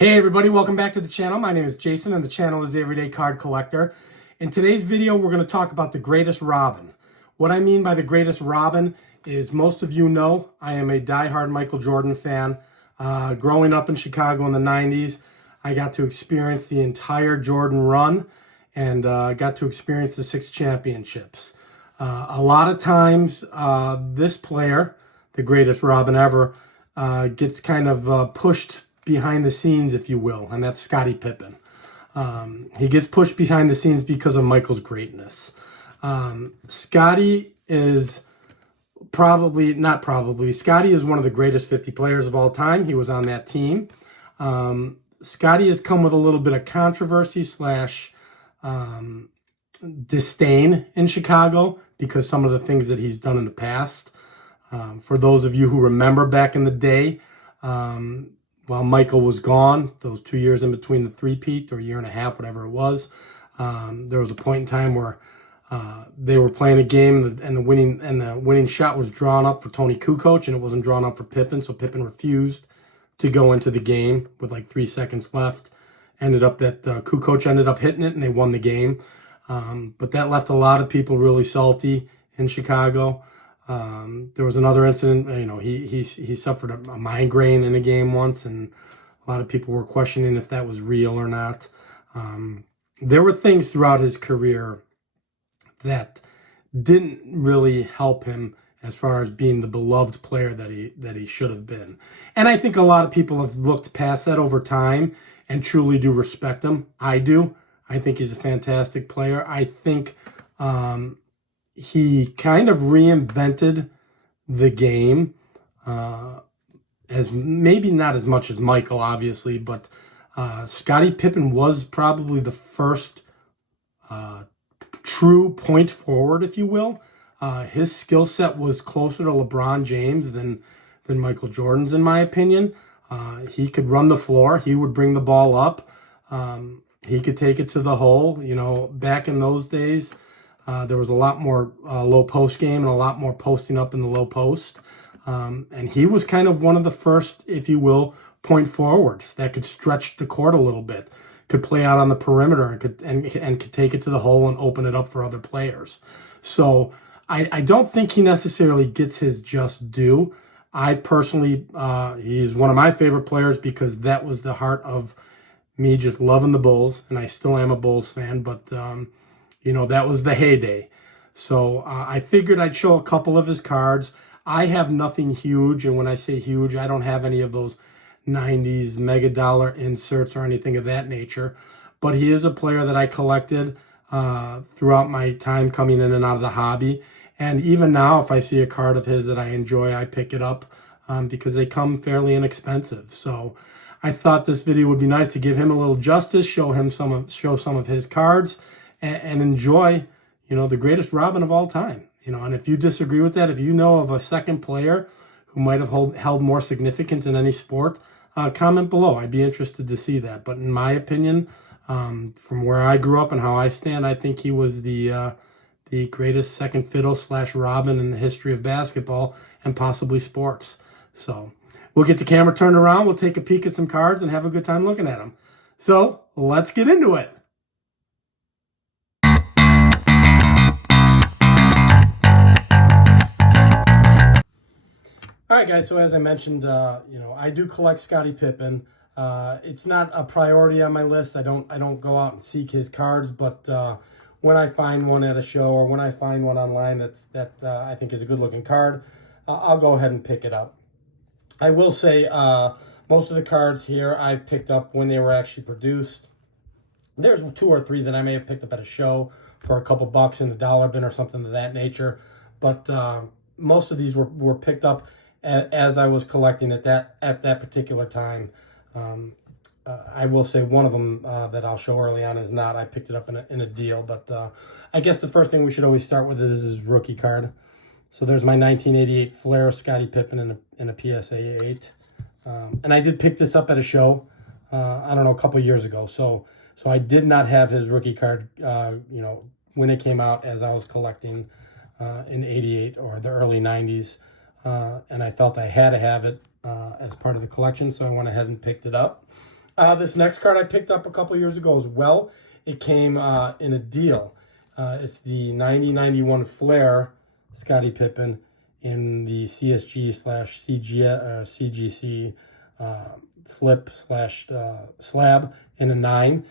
Hey everybody, welcome back to the channel. My name is Jason and the channel is The Everyday Card Collector. In today's video, we're going to talk about the greatest Robin. What I mean by the greatest Robin is most of you know I am a diehard Michael Jordan fan. Growing up in Chicago in the 90s, I got to experience the entire Jordan run and got to experience the 6 championships. A lot of times, this player, the greatest Robin ever, gets kind of pushed behind the scenes, if you will, and that's Scottie Pippen. He gets pushed behind the scenes because of Michael's greatness. Scottie is Scottie is one of the greatest 50 players of all time. He was on that team. Scottie has come with a little bit of controversy slash disdain in Chicago because some of the things that he's done in the past. For those of you who remember back in the day, while Michael was gone, those 2 years in between the three-peat, or a year and a half, whatever it was, there was a point in time where they were playing a game and the winning shot was drawn up for Tony Kukoc, and it wasn't drawn up for Pippen, so Pippen refused to go into the game with like 3 seconds left. Ended up that Kukoc ended up hitting it, and they won the game. But that left a lot of people really salty in Chicago. There was another incident, he suffered a migraine in a game once, and a lot of people were questioning if that was real or not. There were things throughout his career that didn't really help him as far as being the beloved player that he should have been. And I think a lot of people have looked past that over time and truly do respect him. I do. I think he's a fantastic player. I think he kind of reinvented the game, as maybe not as much as Michael, obviously, but Scottie Pippen was probably the first true point forward, if you will. His skill set was closer to LeBron James than Michael Jordan's, in my opinion. He could run the floor. He would bring the ball up. He could take it to the hole. Back in those days, there was a lot more low post game and a lot more posting up in the low post. And he was kind of one of the first, if you will, point forwards that could stretch the court a little bit, could play out on the perimeter and could take it to the hole and open it up for other players. So I don't think he necessarily gets his just due. I personally, he's one of my favorite players because that was the heart of me just loving the Bulls, and I still am a Bulls fan, but that was the heyday. So I figured I'd show a couple of his cards. I have nothing huge, and when I say huge, I don't have any of those 90s mega dollar inserts or anything of that nature. But he is a player that I collected throughout my time coming in and out of the hobby. And even now, if I see a card of his that I enjoy, I pick it up because they come fairly inexpensive. So I thought this video would be nice to give him a little justice, show some of his cards, and enjoy, the greatest Robin of all time. And if you disagree with that, if you know of a second player who might have held more significance in any sport, comment below. I'd be interested to see that. But in my opinion, from where I grew up and how I stand, I think he was the greatest second fiddle / Robin in the history of basketball and possibly sports. So we'll get the camera turned around. We'll take a peek at some cards and have a good time looking at them. So let's get into it. All right, guys, so as I mentioned, I do collect Scottie Pippen. It's not a priority on my list. I don't go out and seek his cards, but when I find one at a show or when I find one online that I think is a good-looking card, I'll go ahead and pick it up. I will say most of the cards here I've picked up when they were actually produced. There's 2 or 3 that I may have picked up at a show for a couple bucks in the dollar bin or something of that nature, but most of these were picked up as I was collecting at that particular time. I will say one of them that I'll show early on is not. I picked it up in a deal, but I guess the first thing we should always start with is his rookie card. So there's my 1988 Flair Scottie Pippen in a PSA 8. And I did pick this up at a show, I don't know, a couple years ago. So I did not have his rookie card, when it came out as I was collecting in 88 or the early 90s. And I felt I had to have it as part of the collection, so I went ahead and picked it up. This next card I picked up a couple years ago as well. It came in a deal. It's the 90-91 Flair Scottie Pippen in the CSG slash CGC flip slash slab in a 9.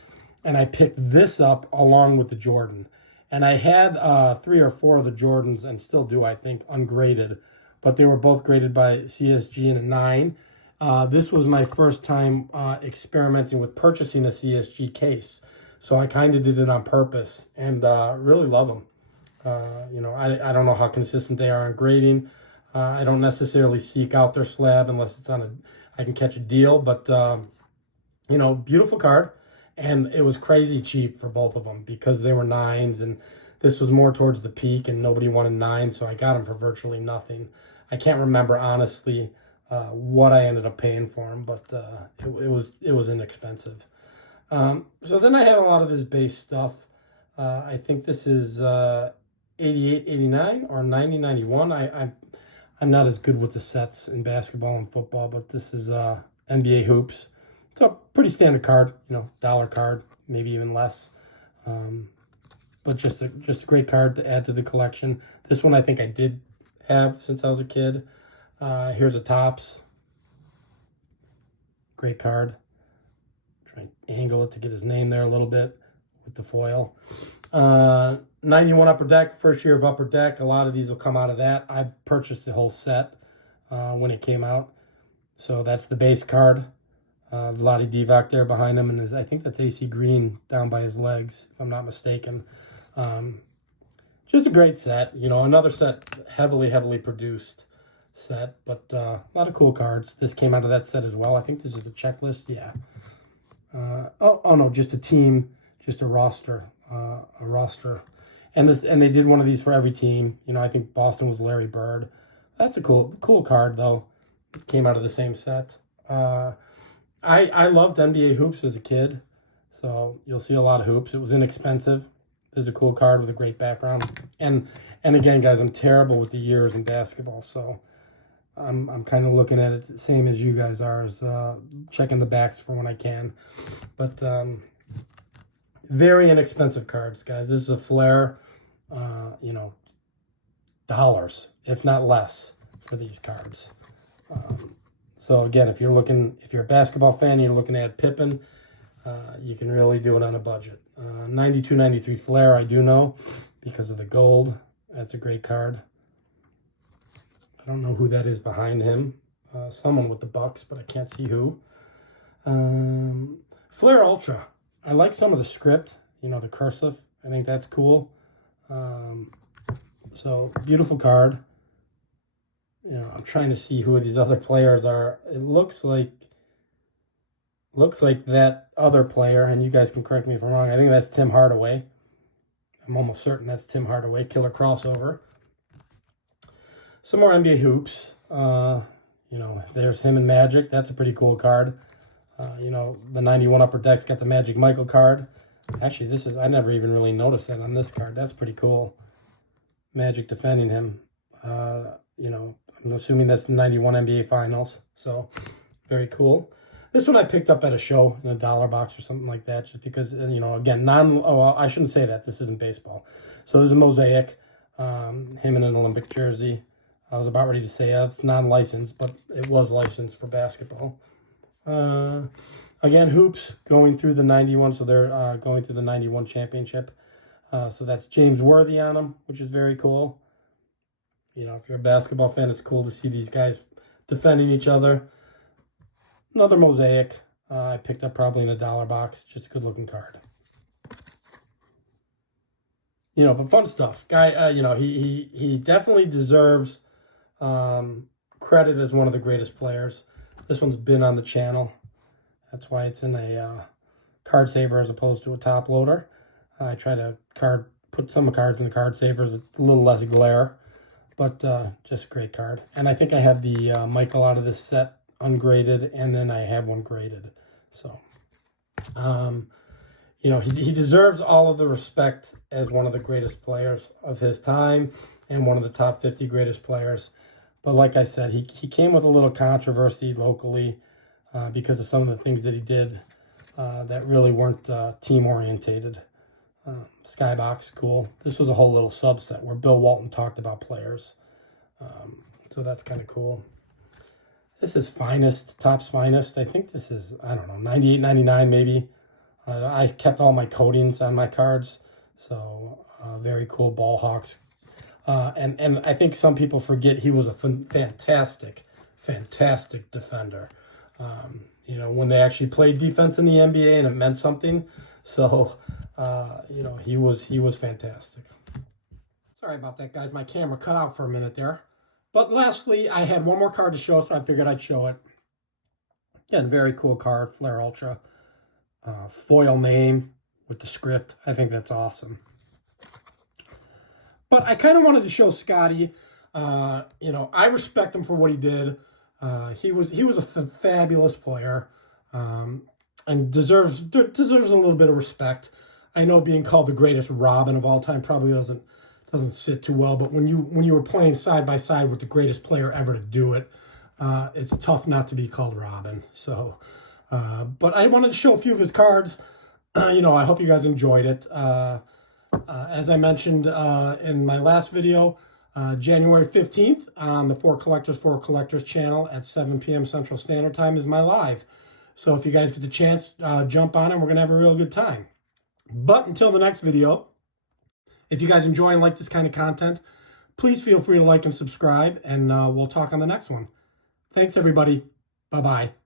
And I picked this up along with the Jordan. And I had 3 or 4 of the Jordans, and still do, I think, ungraded. But they were both graded by CSG in a 9. This was my first time experimenting with purchasing a CSG case. So I kind of did it on purpose, and really love them. I don't know how consistent they are on grading. I don't necessarily seek out their slab unless it's I can catch a deal. But, beautiful card. And it was crazy cheap for both of them because they were 9s, and this was more towards the peak, and nobody wanted 9, so I got them for virtually nothing. I can't remember, honestly, what I ended up paying for them, but it was inexpensive. So then I have a lot of his base stuff. I think this is 88, 89 or 90, 91. I'm not as good with the sets in basketball and football, but this is NBA hoops. It's a pretty standard card, dollar card, maybe even less. But just a great card to add to the collection. This one I think I did have since I was a kid. Here's a Topps. Great card. Try and angle it to get his name there a little bit with the foil. 91 Upper Deck, first year of Upper Deck. A lot of these will come out of that. I purchased the whole set when it came out. So that's the base card. Vlade Divac there behind him, and I think that's AC Green down by his legs, if I'm not mistaken. Just a great set. Another set, heavily produced set, but a lot of cool cards. This came out of that set as well. I think this is a checklist. Yeah. Oh no, just a team, just a roster, and they did one of these for every team. I think Boston was Larry Bird. That's a cool card though. It came out of the same set. I loved NBA hoops as a kid, so you'll see a lot of hoops. It was inexpensive. There's a cool card with a great background, and again, guys, I'm terrible with the years in basketball, so I'm kind of looking at it the same as you guys are, as checking the backs for when I can. But very inexpensive cards, guys. This is a Flair, dollars, if not less, for these cards. So again, if you're a basketball fan, you're looking at Pippen, you can really do it on a budget. 92, 93 Flair, I do know, because of the gold. That's a great card. I don't know who that is behind him. Someone with the Bucks, but I can't see who. Flair Ultra. I like some of the script, the cursive. I think that's cool. So, beautiful card. I'm trying to see who these other players are. It looks like that other player, and you guys can correct me if I'm wrong. I think that's Tim Hardaway. I'm almost certain that's Tim Hardaway. Killer crossover. Some more NBA hoops. There's him and Magic. That's a pretty cool card. The 91 Upper Deck's got the Magic Michael card. Actually, I never even really noticed that on this card. That's pretty cool. Magic defending him. I'm assuming that's the 91 NBA Finals. So, very cool. This one I picked up at a show in a dollar box or something like that, just because, again, I shouldn't say that. This isn't baseball. So, there's a mosaic, him in an Olympic jersey. I was about ready to say it's non-licensed, but it was licensed for basketball. Again, hoops going through the 91, so they're going through the 91 championship. So that's James Worthy on them, which is very cool. If you're a basketball fan, it's cool to see these guys defending each other. Another mosaic I picked up probably in a dollar box. Just a good-looking card. But fun stuff. Guy, he definitely deserves credit as one of the greatest players. This one's been on the channel. That's why it's in a card saver as opposed to a top loader. I try to put some cards in the card savers. It's a little less glare, but just a great card. And I think I have the Michael out of this set ungraded, and then I have one graded. So, he deserves all of the respect as one of the greatest players of his time and one of the top 50 greatest players. But like I said, he came with a little controversy locally. because of some of the things that he did that really weren't team orientated. Skybox, cool. This was a whole little subset where Bill Walton talked about players. So that's kind of cool. This is Finest, Topps Finest. I think this is, I don't know, 98, 99 maybe. I kept all my coatings on my cards. So very cool Ball Hawks. And I think some people forget he was a fantastic defender. You know, when they actually played defense in the NBA and it meant something. So, you know, he was fantastic. Sorry about that, guys. My camera cut out for a minute there. But lastly, I had one more card to show, so I figured I'd show it. Again, very cool card, Flair Ultra. Foil name with the script. I think that's awesome. But I kind of wanted to show Scotty. You know, I respect him for what he did. He was a fabulous player, and deserves a little bit of respect. I know being called the greatest Robin of all time probably doesn't sit too well, but when you were playing side by side with the greatest player ever to do it, it's tough not to be called Robin. So, but I wanted to show a few of his cards. You know, I hope you guys enjoyed it. As I mentioned in my last video, January 15th on the 4Collectors channel at 7 p.m. Central Standard Time is my live. So if you guys get the chance, jump on and we're going to have a real good time. But until the next video, if you guys enjoy and like this kind of content, please feel free to like and subscribe, and we'll talk on the next one. Thanks, everybody. Bye-bye.